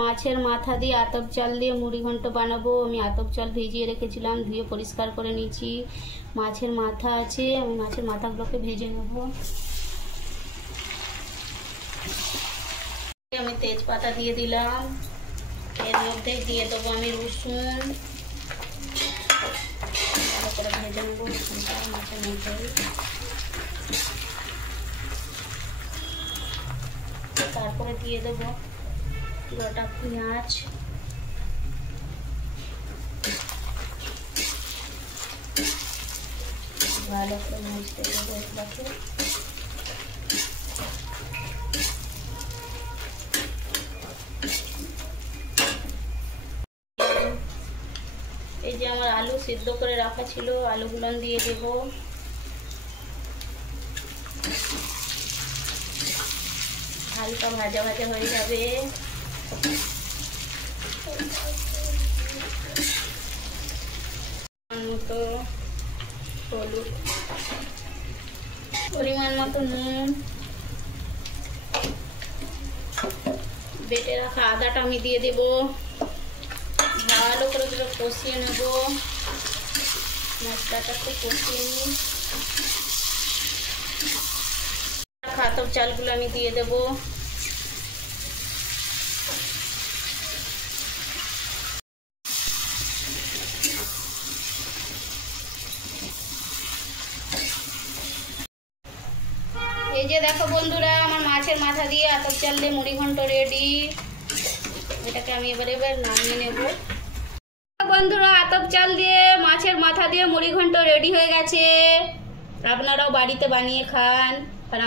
মাছের মাথা দিয়ে আতপ চাল দিয়ে মুড়ি ঘন্ট বানাবো। আমি আতপ চাল ভিজিয়ে রেখেছিলাম, ধুয়ে পরিষ্কার করে নিয়েছি। মাছের মাথা আছে, আমি মাছের মাথাগুলোকে ভেজে নেব। আমি তেজপাতা দিয়ে দিলাম, এর মধ্যে দিয়ে দেবো আমি রসুন। ভালো করে ভেজে নেব রসুনটা মাছের মধ্যে। তারপরে দিয়ে দেবো গোটা পেঁয়াজ, ভালো করে ভাজতে দেবো এগুলোকে। এই যে আমার আলু সিদ্ধ করে রাখা ছিল, আলুগুলো দিয়ে দেবো। হালকা ভাজা ভাজা হয়ে যাবে। মতো হলুদ, পরিমাণ মতো নুন, বেটে রাখা আদাটা আমি দিয়ে দেব। ভালো করে দুটো কষিয়ে নেব, মশলাটাকে কষিয়ে নিই। আতপ চালগুলো আমি দিয়ে দেব। এই যে দেখো বন্ধুরা, আমার মাছের মাথা দিয়ে আতপ চাল দিয়ে মুড়ি ঘন্ট রেডি। এটাকে আমি এবার নামিয়ে নেব। বন্ধুরা, আতপ চাল দিয়ে মাছের মাথা দিয়ে মুড়ি ঘন্ট রেডি হয়ে গেছে। আপনারাও বাড়িতে বানিয়ে খান। আর